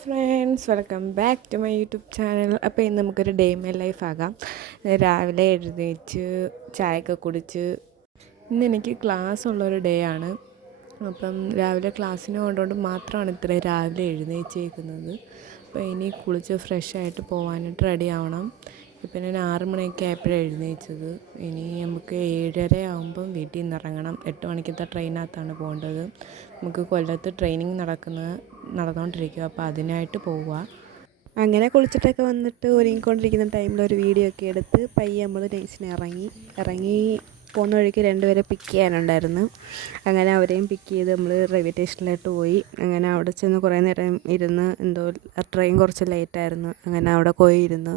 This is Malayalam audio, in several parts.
Friends, welcome back to my YouTube channel. അപ്പോൾ ഇന്ന് നമുക്കൊരു ഡേ മൈ ലൈഫ് ആകാം. രാവിലെ എഴുന്നേറ്റ് ചായയൊക്കെ കുടിച്ച് ഇന്ന് എനിക്ക് ക്ലാസ് ഉള്ളൊരു ഡേ ആണ്. അപ്പം രാവിലെ ക്ലാസ്സിന് കൊണ്ടുകൊണ്ട് മാത്രമാണ് ഇത്രയും രാവിലെ എഴുന്നേച്ചേക്കുന്നത്. അപ്പോൾ ഇനി കുളിച്ച് ഫ്രഷായിട്ട് പോകാനായിട്ട് റെഡി ആവണം. ഇപ്പം ഞാൻ 6 മണിയൊക്കെ ആയപ്പോഴാണ് എഴുന്നേച്ചത്. ഇനി നമുക്ക് 7:30 ആകുമ്പം വീട്ടിൽ നിന്ന് ഇറങ്ങണം. 8 മണിക്കത്തെ ട്രെയിനകത്താണ് പോകേണ്ടത്. നമുക്ക് കൊല്ലത്ത് ട്രെയിനിങ് നടന്നുകൊണ്ടിരിക്കുക. അപ്പോൾ അതിനായിട്ട് പോവുക. അങ്ങനെ കുളിച്ചിട്ടൊക്കെ വന്നിട്ട് ഒരുങ്ങിക്കൊണ്ടിരിക്കുന്ന ടൈമിൽ ഒരു വീഡിയോ ഒക്കെ എടുത്ത് പയ്യെ നമ്മൾ നൈസിന് ഇറങ്ങി പോകുന്ന വഴിക്ക് 2 പേരെ പിക്ക് ചെയ്യാനുണ്ടായിരുന്നു. അങ്ങനെ അവരെയും പിക്ക് ചെയ്ത് നമ്മൾ റെയിൽവേ സ്റ്റേഷനിലോട്ട് പോയി. അങ്ങനെ അവിടെ ചെന്ന് കുറേ നേരം ഇരുന്ന് ട്രെയിൻ കുറച്ച് ലേറ്റായിരുന്നു. അങ്ങനെ അവിടെ പോയി ഇരുന്ന്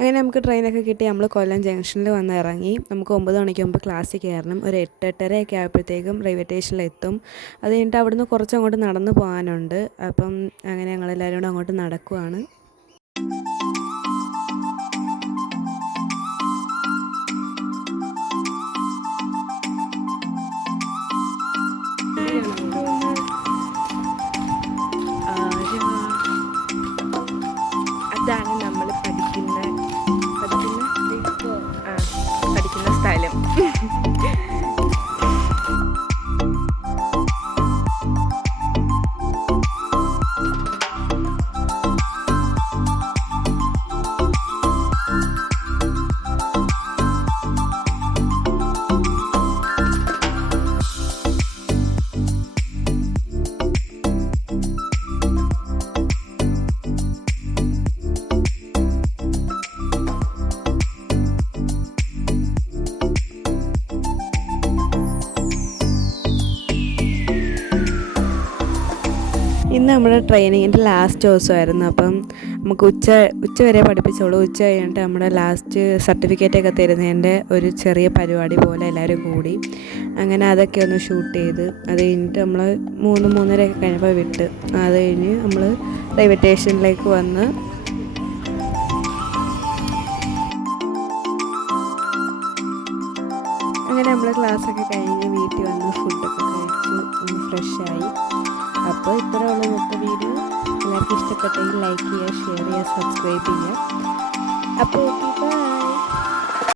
അങ്ങനെ നമുക്ക് ട്രെയിനൊക്കെ കിട്ടി. നമ്മൾ കൊല്ലം ജംഗ്ഷനിൽ വന്ന് ഇറങ്ങി. നമുക്ക് 9 മണിക്ക് മുമ്പ് ക്ലാസ്സിൽ കയറണം. ഒരു 8-8:30 ഒക്കെ ആയപ്പോഴത്തേക്കും റെയിൽവേ സ്റ്റേഷനിലെത്തും. അത് കഴിഞ്ഞിട്ട് അവിടുന്ന് കുറച്ചങ്ങോട്ട് നടന്നു പോകാനുണ്ട്. അപ്പം അങ്ങനെ ഞങ്ങളെല്ലാവരും കൂടെ അങ്ങോട്ട് നടക്കുവാണ്. അതാണ് നമ്മൾ പഠിക്കുന്ന സ്ഥലം. ഇന്ന് നമ്മുടെ ട്രെയിനിങ്ങിൻ്റെ ലാസ്റ്റ് ദിവസമായിരുന്നു. അപ്പം നമുക്ക് ഉച്ച വരെ പഠിപ്പിച്ചോളൂ. ഉച്ച കഴിഞ്ഞിട്ട് നമ്മുടെ ലാസ്റ്റ് സർട്ടിഫിക്കറ്റൊക്കെ തരുന്നതിൻ്റെ ഒരു ചെറിയ പരിപാടി പോലെ എല്ലാവരും കൂടി. അങ്ങനെ അതൊക്കെ ഒന്ന് ഷൂട്ട് ചെയ്ത് അത് കഴിഞ്ഞിട്ട് നമ്മൾ 3-3:30 ഒക്കെ കഴിഞ്ഞപ്പോൾ വിട്ട്. അത് കഴിഞ്ഞ് നമ്മൾ റെയിൽവേ സ്റ്റേഷനിലേക്ക് വന്ന് അങ്ങനെ നമ്മൾ ക്ലാസ്സൊക്കെ കഴിഞ്ഞ് വീട്ടിൽ വന്ന് ഫുഡൊക്കെ കഴിച്ച് ഒന്ന് ഫ്രഷായി. അപ്പോൾ ഇത്രയുള്ള ഇന്നത്തെ വീഡിയോ. എല്ലാവർക്കും ഇഷ്ടപ്പെട്ടെങ്കിൽ ലൈക്ക് ചെയ്യുക, ഷെയർ ചെയ്യുക, സബ്സ്ക്രൈബ് ചെയ്യുക. അപ്പോൾ